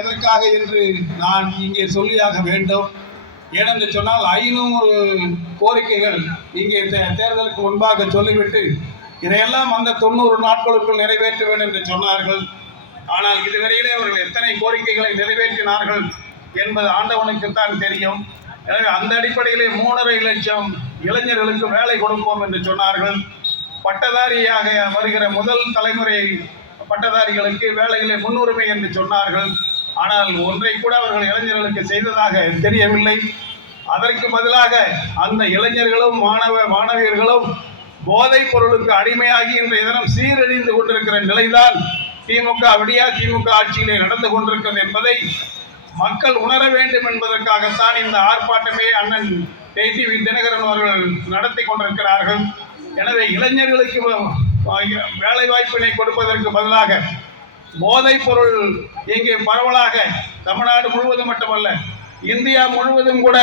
எதற்காக என்று நான் இங்கே சொல்லியாக வேண்டும். ஏனென்று சொன்னால் 500 கோரிக்கைகள் இங்கே தேர்தலுக்கு முன்பாக சொல்லிவிட்டு இதையெல்லாம் அந்த 90 நாட்களுக்குள் நிறைவேற்ற வேண்டும் என்று சொன்னார்கள். ஆனால் இதுவரையிலே அவர்கள் எத்தனை கோரிக்கைகளை நிறைவேற்றினார்கள் என்பது ஆண்டவனுக்குத்தான் தெரியும். எனவே அந்த அடிப்படையிலே 3.5 லட்சம் இளைஞர்களுக்கு வேலை கொடுப்போம் என்று சொன்னார்கள். பட்டதாரியாக வருகிற முதல் தலைமுறை பட்டதாரிகளுக்கு வேலையிலே முன்னுரிமை என்று சொன்னார்கள். ஆனால் ஒன்றை கூட அவர்கள் இளைஞர்களுக்கு செய்ததாக தெரியவில்லை. அதற்கு பதிலாக அந்த இளைஞர்களும் மாணவியர்களும் போதைப் பொருளுக்கு அடிமையாகி இன்றைய தினம் சீரழிந்து கொண்டிருக்கிற நிலைதான் திமுக ஆட்சியிலே நடந்து கொண்டிருக்கிறது என்பதை மக்கள் உணர வேண்டும் என்பதற்காகத்தான் இந்த ஆர்ப்பாட்டமே அண்ணன் டிடிவி தினகரன் அவர்கள் நடத்தி கொண்டிருக்கிறார்கள். எனவே இளைஞர்களுக்கு வேலை வாய்ப்பினை கொடுப்பதற்கு பதிலாக போதைப் பொருள் இங்கே பரவலாக தமிழ்நாடு முழுவதும் மட்டுமல்ல இந்தியா முழுவதும் கூட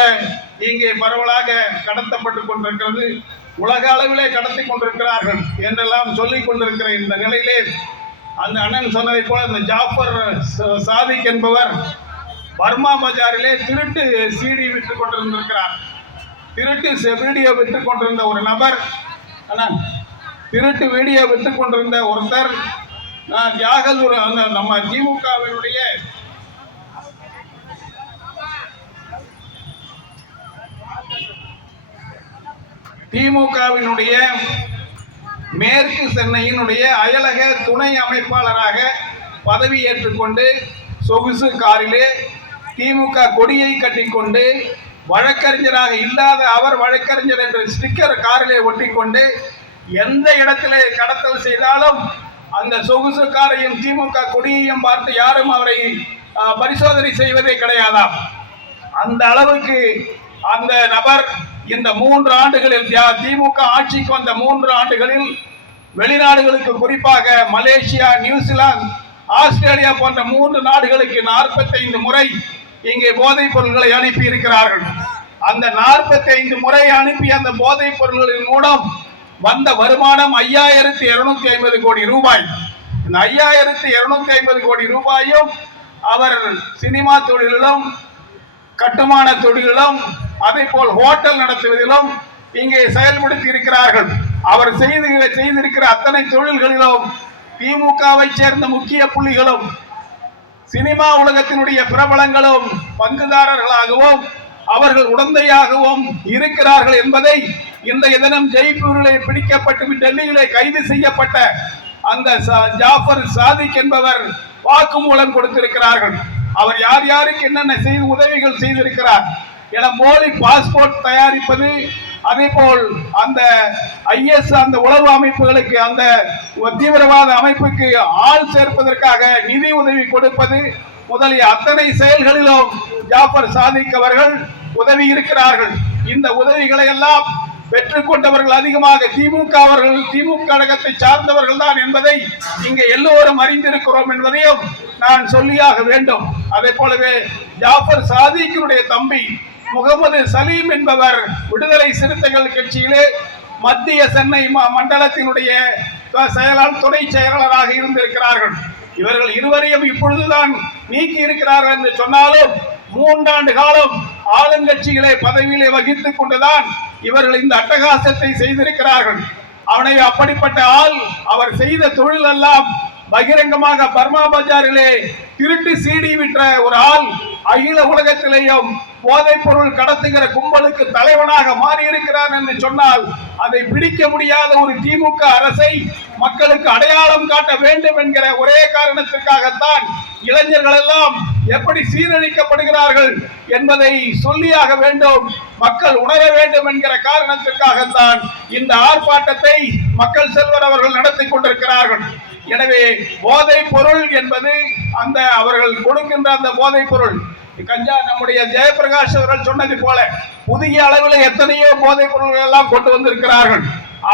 இங்கே பரவலாக கடத்தப்பட்டு கொண்டிருக்கிறது. உலக அளவிலே கடத்தி கொண்டிருக்கிறார்கள் என்றெல்லாம் சொல்லிக் கொண்டிருக்கிற இந்த நிலையிலே அந்த அண்ணன் சொன்னதை போல இந்த ஜாஃபர் சாதிக் என்பவர் பர்மா பஜாரிலே திருட்டு சிடி விற்று கொண்டிருந்திருக்கிறார். திருட்டு வீடியோ விற்று கொண்டிருந்த ஒரு நபர், திருட்டு வீடியோ விற்று கொண்டிருந்த ஒருத்தர் தியாகதூர் அந்த நம்ம திமுகவினுடைய மேற்கு சென்னையினுடைய அயலக துணை அமைப்பாளராக பதவி ஏற்றுக்கொண்டு சொகுசு காரிலே திமுக கொடியை கட்டிக்கொண்டு வழக்கறிஞராக இல்லாத அவர் வழக்கறிஞர் என்ற ஸ்டிக்கர் காரிலே ஒட்டிக்கொண்டு எந்த இடத்திலே கடத்தல் செய்தாலும் அந்த சொகுசு காரையும் திமுக கொடியையும் பார்த்து யாரும் அவரை பரிசோதனை செய்வதே கிடையாதாம். அந்த அளவுக்கு அந்த நபர் இந்த 3 ஆண்டுகளில் திமுக ஆட்சிக்கு வந்த 3 ஆண்டுகளில் வெளிநாடுகளுக்கு குறிப்பாக மலேசியா, நியூசிலாந்து, ஆஸ்திரேலியா போன்ற 3 நாடுகளுக்கு 45 முறை இங்கே போதைப் பொருட்களை அனுப்பி இருக்கிறார்கள். அந்த 45 முறை அனுப்பி அந்த போதைப் பொருட்களின் மூலம் வந்த வருமானம் 5250 கோடி ரூபாய். இந்த 5250 கோடி ரூபாயும் அவர் சினிமா தொழிலிலும் கட்டுமான தொழிலிலும் அதே போல் ஹோட்டல் நடத்துவதிலும் இங்கே செயல்படுத்தி இருக்கிறார்கள். அவர் செய்திருக்கிற அத்தனை தொழில்களிலும் திமுகவை சேர்ந்த முக்கிய புள்ளிகளும் சினிமா உலகத்தினுடைய பிரபலங்களும் பங்குதாரர்களாகவும் அவர்கள் உடந்தையாகவும் இருக்கிறார்கள் என்பதை இந்த தினம் ஜெய்ப்பூரில் பிடிக்கப்பட்டு டெல்லியிலே கைது செய்யப்பட்ட அந்த ஜாஃபர் சாதிக் என்பவர் வாக்குமூலம் கொடுத்திருக்கிறார்கள். அவர் யார் யாருக்கு என்னென்ன உதவிகள் செய்திருக்கிறார் என போலி பாஸ்போர்ட் தயாரிப்பது, அதே போல் அந்த ஐஎஸ் அந்த உளவு அமைப்புகளுக்கு அந்த தீவிரவாத அமைப்புக்கு ஆள் சேர்ப்பதற்காக நிதி உதவி கொடுப்பது முதலிய அத்தனை செயல்களிலும் ஜாஃபர் சாதிக் அவர்கள் உதவி இருக்கிறார்கள். இந்த உதவிகளை எல்லாம் பெற்றுக்கொண்டவர்கள் அதிகமாக திமுக கழகத்தை சார்ந்தவர்கள் தான் என்பதை இங்கே எல்லோரும் அறிந்திருக்கிறோம் என்பதையும் நான் சொல்லியாக வேண்டும். அதே போலவே ஜாஃபர் சாதிக்கினுடைய தம்பி முகமது சலீம் என்பவர் விடுதலை சிறுத்தைகள் கட்சியிலே மத்திய சென்னை மண்டலத்தினுடைய துணை செயலாளராக இருந்திருக்கிறார்கள். இவர்கள் இருவரையும் இப்பொழுதுதான் நீக்கி இருக்கிறார்கள் என்று சொன்னாலும் 3 ஆண்டு காலம் ஆளுங்கட்சிகளை பதவியிலே வகித்துக் கொண்டுதான் இவர்கள் இந்த அட்டகாசத்தை செய்திருக்கிறார்கள். அவனை அப்படிப்பட்ட ஆள் அவர் செய்த தொழில் எல்லாம் பகிரங்கமாக பர்மா பஜாரிலே திருட்டு சீடி விற்ற ஒரு ஆள் அகில உலகத்திலேயும் போதைப் பொருள் கடத்துகிற கும்பலுக்கு தலைவனாக மாறி இருக்கிறார் என்று சொன்னால் அதை பிடிக்க முடியாத ஒரு திமுக அரசை மக்களுக்கு அடையாளம் காட்ட வேண்டும் என்கிற ஒரே காரணத்திற்காகத்தான் இளைஞர்கள் எல்லாம் எப்படி சீரழிக்கப்படுகிறார்கள் என்பதை சொல்லியாக வேண்டும், மக்கள் உணர வேண்டும் என்கிற காரணத்திற்காகத்தான் இந்த ஆர்ப்பாட்டத்தை மக்கள் செல்வர் அவர்கள் நடத்தி கொண்டிருக்கிறார்கள். எனவே போதைப் பொருள் என்பது அந்த அவர்கள் கொடுக்கின்ற அந்த போதைப் பொருள் கஞ்சா, நம்முடைய ஜெயபிரகாஷ் அவர்கள் சொன்னது போல புதிய அளவில் எத்தனையோ போதைப் பொருள்கள் எல்லாம் கொண்டு வந்திருக்கிறார்கள்.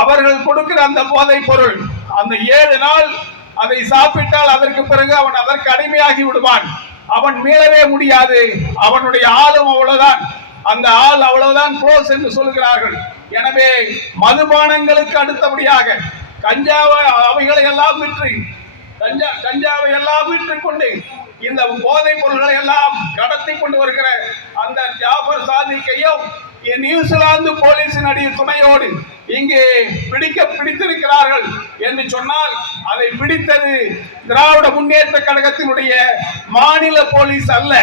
அவர்கள் கொடுக்கிற அந்த போதைப் பொருள் அந்த 7 நாள் அதை சாப்பிட்டால் அதற்கு பிறகு அவன் அதற்கு அடிமையாகி விடுவான். அவன் மீளவே முடியாது. அவனுடைய ஆளும் அவ்வளவுதான், அந்த ஆள் அவ்வளவுதான் க்ளோஸ் என்று சொல்கிறார்கள். எனவே மதுபானங்களுக்கு அடுத்தபடியாக கஞ்சாவை அவைகளை எல்லாம் விற்று கஞ்சாவை எல்லாம் விற்றுக் கொண்டு இந்த போதைப் பொருள்களை எல்லாம் கடத்தி கொண்டு வருகிற அந்த ஜாபர் சாதிக்கையும் நியூசிலாந்து போலீசினுடைய துணையோடு இங்கே பிடித்திருக்கிறார்கள் என்று சொன்னால் அதை பிடித்தது திராவிட முன்னேற்ற கழகத்தினுடைய மாநில போலீஸ் அல்ல,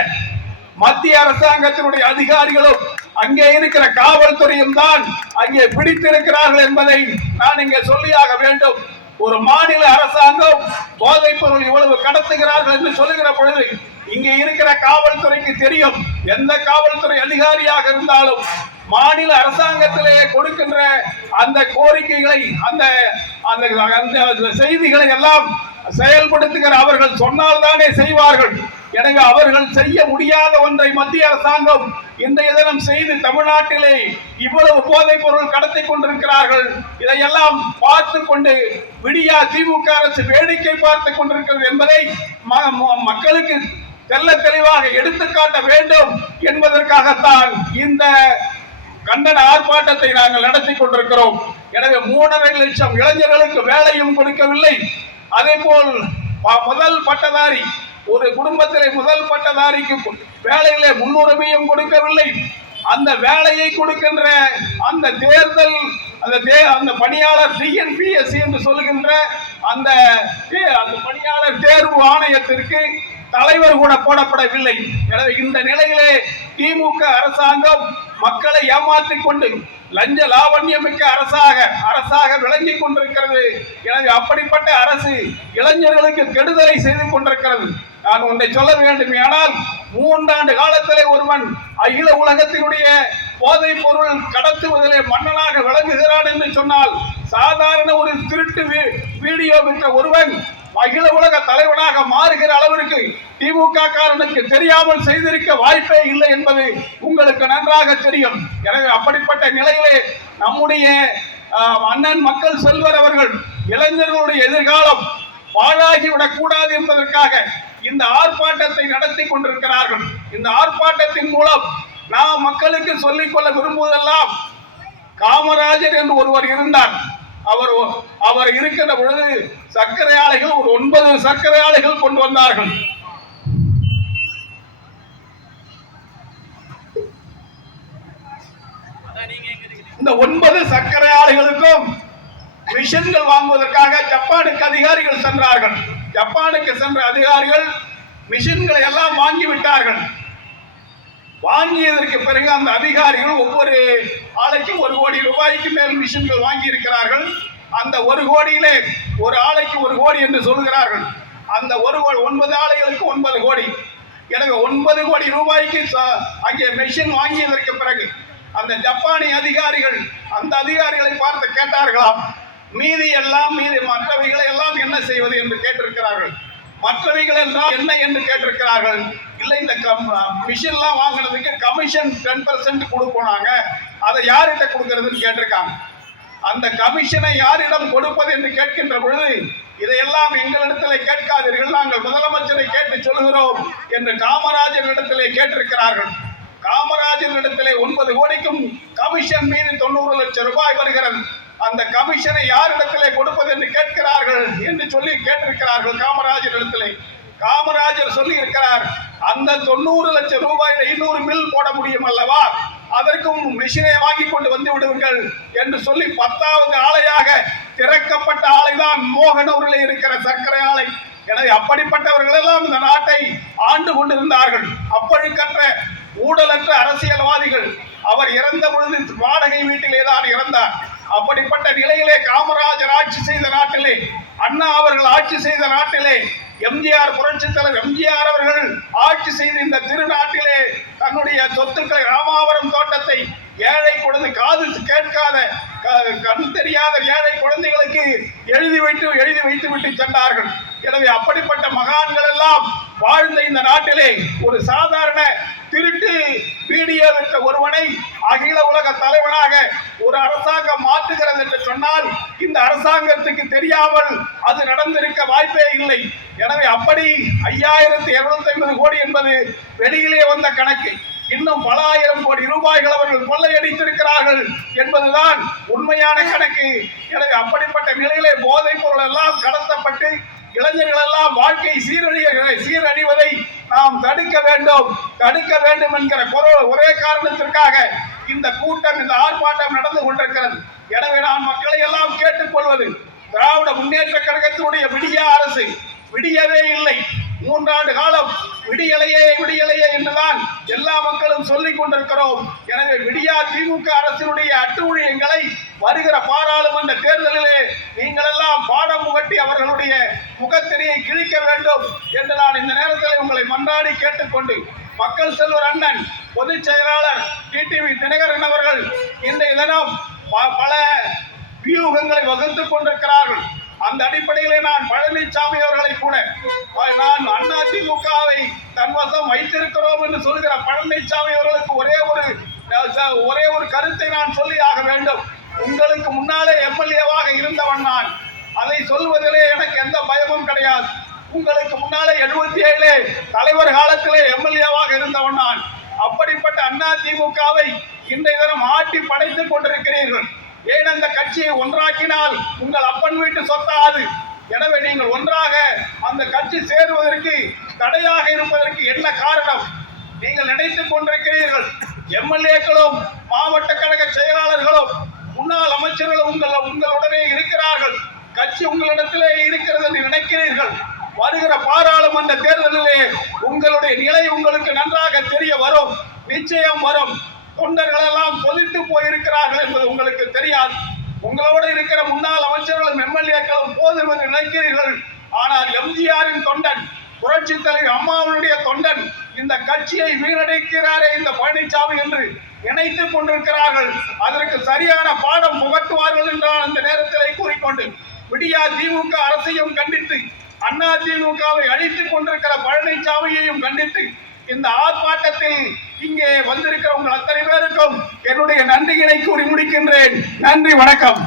மத்திய அரசாங்கத்தினுடைய அதிகாரிகளும் அங்கே இருக்கிற காவல்துறையும் தான் அங்கே பிடித்திருக்கிறார்கள் என்பதை நான் இங்கே சொல்லியாக வேண்டும். ஒரு மாநில அரசாங்கம் போதைப் பொருள் இவ்வளவு கடத்துகிறார்கள் என்று சொல்லுகிற பொழுது இங்கே இருக்கிற காவல்துறைக்கு தெரியும். எந்த காவல்துறை அதிகாரியாக இருந்தாலும் மாநில அரசாங்கத்திலே கொடுக்கின்ற அந்த கோரிக்கைகளை அந்த செய்திகளை எல்லாம் செயல்படுத்துகிற அவர்கள் சொன்னால்தானே செய்வார்கள். எனவே அவர்கள் செய்ய முடியாத ஒன்றை மத்திய அரசாங்கம் இன்றைய தினம் செய்து தமிழ்நாட்டிலே இவ்வளவு போதைப் பொருள் கடத்தி கொண்டிருக்கிறார்கள். இதையெல்லாம் பார்த்து கொண்டு விடியா திமுக அரசு வேடிக்கை பார்த்து கொண்டிருக்கிறது என்பதை மக்களுக்கு தெல்ல தெளிவாக எடுத்துக்காட்ட வேண்டும் என்பதற்காகத்தான் இந்த கண்டன ஆர்ப்பாட்டத்தை நாங்கள் நடத்தி கொண்டிருக்கிறோம். எனவே 3.5 லட்சம் இளைஞர்களுக்கு வேலையும் கொடுக்கவில்லை. அதே போல் முதல் பட்டதாரி, ஒரு குடும்பத்திலே முதல் பட்டதாரிக்கு வேலையிலே முன்னுரிமையும் கொடுக்கவில்லை. அந்த வேலையை கொடுக்கின்ற அந்த தேர்தல் அந்த பணியாளர் டிஎன்பிஎஸ்சி என்று சொல்லுகின்ற அந்த பணியாளர் தேர்வு ஆணையத்திற்கு தலைவர் கூட போடப்படவில்லை. எனவே இந்த நிலையிலே திமுக அரசாங்கம் மக்களை ஏமாற்றிக் கொண்டு லஞ்ச லாவண்யமிக்க அரசாக விளங்கிக் கொண்டிருக்கிறது. எனவே அப்படிப்பட்ட அரசு இளைஞர்களுக்கு கெடுதலை செய்து கொண்டிருக்கிறது. நான் ஒன்றை சொல்ல வேண்டும். ஆனால் 3 ஆண்டு காலத்திலே ஒருவன் அகில உலகத்தினுடைய போதைப் பொருள் கடத்துவதிலே மன்னனாக விளங்குகிறான் என்று சொன்னால், சாதாரண ஒரு திருட்டு வீடியோ விற்ற ஒருவன் அகில உலக தலைவனாக மாறுகிற அளவிற்கு திமுக காரனுக்கு தெரியாமல் செய்திருக்க வாய்ப்பே இல்லை என்பது உங்களுக்கு நன்றாக தெரியும். எனவே அப்படிப்பட்ட நிலையிலே நம்முடைய அண்ணன் மக்கள் செல்வர் அவர்கள் இளைஞர்களுடைய எதிர்காலம் பாழாகிவிடக் கூடாது என்பதற்காக இந்த ஆர்ப்பாட்டத்தை நடத்தி கொண்டிருக்கிறார்கள். இந்த ஆர்ப்பாட்டத்தின் மூலம் நாம் மக்களுக்கு சொல்லிக்கொள்ள விரும்புவதெல்லாம், காமராஜர் என்று ஒருவர் இருந்தார். அவர் இருக்கிற பொழுது சர்க்கரை ஆலைகள் ஒரு 9 சர்க்கரை ஆலைகள் கொண்டு வந்தார்கள். இந்த 9 சர்க்கரை ஆலைகளுக்கும் மிஷன்கள் வாங்குவதற்காக ஜப்பானுக்கு அதிகாரிகள் சென்றார்கள். ஜப்பானுக்கு சென்ற அதிகாரிகள் மிஷன்களை எல்லாம் வாங்கிவிட்டார்கள். வாங்கியதற்கு பிறகு அந்த அதிகாரிகள் ஒவ்வொரு ஆலைக்கும் 1 கோடி ரூபாய்க்கு மேல் மிஷின்கள் வாங்கி இருக்கிறார்கள். அந்த 1 கோடியிலே ஒரு ஆலைக்கு 1 கோடி என்று சொல்கிறார்கள். அந்த 9 ஆலைகளுக்கு 9 கோடி. எனவே 9 கோடி ரூபாய்க்கு அங்கே மிஷின் வாங்கியதற்கு பிறகு அந்த ஜப்பானிய அதிகாரிகள் அந்த அதிகாரிகளை பார்த்து கேட்டார்களாம், மீதி மற்றவைகளை எல்லாம் என்ன செய்வது என்று கேட்டிருக்கிறார்கள். மற்றவைகள் எல்லாம் என்ன என்று கேட்டிருக்கிறார்கள். இல்லை, இந்த மிஷின்லாம் வாங்கினதுக்கு கமிஷன் 10% கொடுப்பாங்க, அதை யார்கிட்ட கொடுக்கறதுன்னு கேட்டிருக்காங்க. அந்த கமிஷனை யாரிடம் கொடுப்பது என்று கேட்கின்ற பொழுது, இதையெல்லாம் எங்களிடத்திலே கேட்காதீர்கள், நாங்கள் முதலமைச்சரை கேட்டு சொல்கிறோம் என்று காமராஜரிடத்திலே கேட்டிருக்கிறார்கள். காமராஜரிடத்திலே 9 கோடிக்கும் கமிஷன் மீது 90 லட்சம் ரூபாய் வருகிறது. அந்த கமிஷனை யாரிடத்திலே கொடுப்பது என்று கேட்கிறார்கள் என்று சொல்லி கேட்டிருக்கிறார்கள் காமராஜரிடத்திலே. காமராஜர் சொல்லி இருக்கிறார், அந்த 90 லட்சம் ரூபாயில் 200 மில் போட முடியும் அல்லவா, அதற்கும் மிஷினை வாங்கி கொண்டு வந்து விடுவீர்கள் என்று சொல்லி 10வது ஆலையாக திறக்கப்பட்ட ஆலைதான் மோகனூரில் இருக்கிற சர்க்கரை ஆலை. எனவே அப்படிப்பட்டவர்கள் எல்லாம் இந்த நாட்டை ஆண்டு கொண்டிருந்தார்கள். அப்பழுக்கற்ற ஊழலற்ற அரசியல்வாதிகள். அவர் இறந்த பொழுது வாடகை வீட்டிலே தான் இறந்தார். அப்படிப்பட்ட நிலையிலே காமராஜர் ஆட்சி செய்த நாட்டிலே, அண்ணா அவர்கள் ஆட்சி செய்த நாட்டிலே, எம்ஜிஆர் புரட்சித் தலைவர் எம்ஜிஆர் அவர்கள் ஆட்சி செய்த இந்த திருநாட்டிலே தன்னுடைய சொத்துக்களை, ராமாவரம் தோட்டத்தை ஏழை குழந்தை, காது கேட்காத கண் தெரியாத ஏழை குழந்தைகளுக்கு எழுதி வைத்து விட்டு சென்றார்கள். எனவே அப்படிப்பட்ட மகான்கள் எல்லாம் வாழ்ந்த இந்த நாட்டிலே ஒரு சாதாரண திருட்டு வீடியோ விற்ற ஒருவனை அகில உலக தலைவனாக ஒரு அரசாங்கம் மாற்றுகிறது என்று சொன்னால், இந்த அரசாங்கத்துக்கு தெரியாமல் அது நடந்திருக்க வாய்ப்பே இல்லை. எனவே அப்படி 5250 கோடி என்பது வெளியிலே வந்த கணக்கு. இன்னும் பல ஆயிரம் கோடி ரூபாய்கள் அவர்கள் கொள்ளையடித்திருக்கிறார்கள் என்பதுதான் உண்மையான கணக்கு. எனவே அப்படிப்பட்ட நிலையிலே போதைப் பொருள் எல்லாம் கடத்தப்பட்டு இளைஞர்கள் எல்லாம் வாழ்க்கை சீரழிவதை நாம் தடுக்க வேண்டும் என்கிற ஒரே காரணத்திற்காக இந்த கூட்டம், இந்த ஆர்ப்பாட்டம் நடந்து கொண்டிருக்கிறது. எனவே நான் மக்களை எல்லாம் கேட்டுக்கொள்வது, திராவிட முன்னேற்ற கழகத்தினுடைய விடிய அரசு விடியவே இல்லை. 3 ஆண்டு காலம் விடியலையே என்றுதான் எல்லா மக்களும் சொல்லிக் கொண்டிருக்கிறோம். எனவே விடியா திமுக அரசினுடைய அட்டூழியங்களை வருகிற பாராளுமன்ற தேர்தலிலே நீங்கள் எல்லாம் பாடம் புகட்டி அவர்களுடைய முகத்திரையை கிழிக்க வேண்டும் என்று நான் இந்த நேரத்தில் உங்களை மன்றாடி கேட்டுக்கொண்டு, மக்கள் செல்வர் அண்ணன் பொதுச் செயலாளர் டிடிவி தினகரன் அவர்கள் இன்றைய தினம் பல வியூகங்களை வகுத்துக் கொண்டிருக்கிறார்கள். அந்த அடிப்படையிலே நான் பழனிசாமி அவர்களை கூட நான் அதிமுகவை தன்வசம் வைத்திருக்கிறோம் என்று சொல்கிற பழனிசாமி அவர்களுக்கு ஒரே ஒரு கருத்தை நான் சொல்லி ஆக வேண்டும். உங்களுக்கு முன்னாலே எம்எல்ஏவாக இருந்தவன் நான். அதை சொல்வதிலே எனக்கு எந்த பயமும் கிடையாது. உங்களுக்கு முன்னாலே 77 தலைவர் காலத்திலே எம்எல்ஏவாக இருந்தவன் நான். அப்படிப்பட்ட அதிமுகவை இன்றைய தினம் ஆட்டி படைத்துக் கொண்டிருக்கிறீர்கள். ஏன் அந்த கட்சியை ஒன்றாக்கினால் உங்கள் அப்பன் வீட்டு சொத்தாது. எனவே நீங்கள் ஒன்றாக அந்த கட்சி சேருவதற்கு தடையாக இருப்பதற்கு என்ன காரணம்? நீங்கள் நினைத்துக் கொண்டிருக்கிறீர்கள் எம்எல்ஏக்களும் மாவட்ட கழக செயலாளர்களும் முன்னாள் அமைச்சர்களும் உங்களுடனே இருக்கிறார்கள், கட்சி உங்களிடத்திலே இருக்கிறது என்று நினைக்கிறீர்கள். வருகிற பாராளுமன்ற தேர்தலிலே உங்களுடைய நிலை உங்களுக்கு நன்றாக தெரிய வரும், நிச்சயம் வரும். தொண்டர்கள் எல்லாம் கொதித்து போயிருக்கிறார்கள் என்பது உங்களுக்கு தெரியாது. உங்களோடு இருக்கிற முன்னாள் அமைச்சர்களும் எம்எல்ஏக்களும் போதும் என்று நினைக்கிறீர்கள். ஆனால் எம்ஜிஆரின் தொண்டன், புரட்சி தலைவர் அம்மாவுடைய தொண்டன் இந்த கட்சியை வீணடைக்கிறாரே இந்த பழனிசாமி என்று நினைத்துக் கொண்டிருக்கிறார்கள். அதற்கு சரியான பாடம் புகட்டுவார்கள் என்றால் அந்த நேரத்திலே கூறிக்கொண்டு, விடியா திமுக அரசையும் கண்டித்து அதிமுகவை அழித்துக் கொண்டிருக்கிற பழனிசாமியையும் கண்டித்து இந்த ஆர்ப்பாட்டத்தில் இங்கே வந்திருக்கிற உங்கள் அத்தனை பேருக்கும் என்னுடைய நன்றிகளை கூறி முடிக்கின்றேன். நன்றி, வணக்கம்.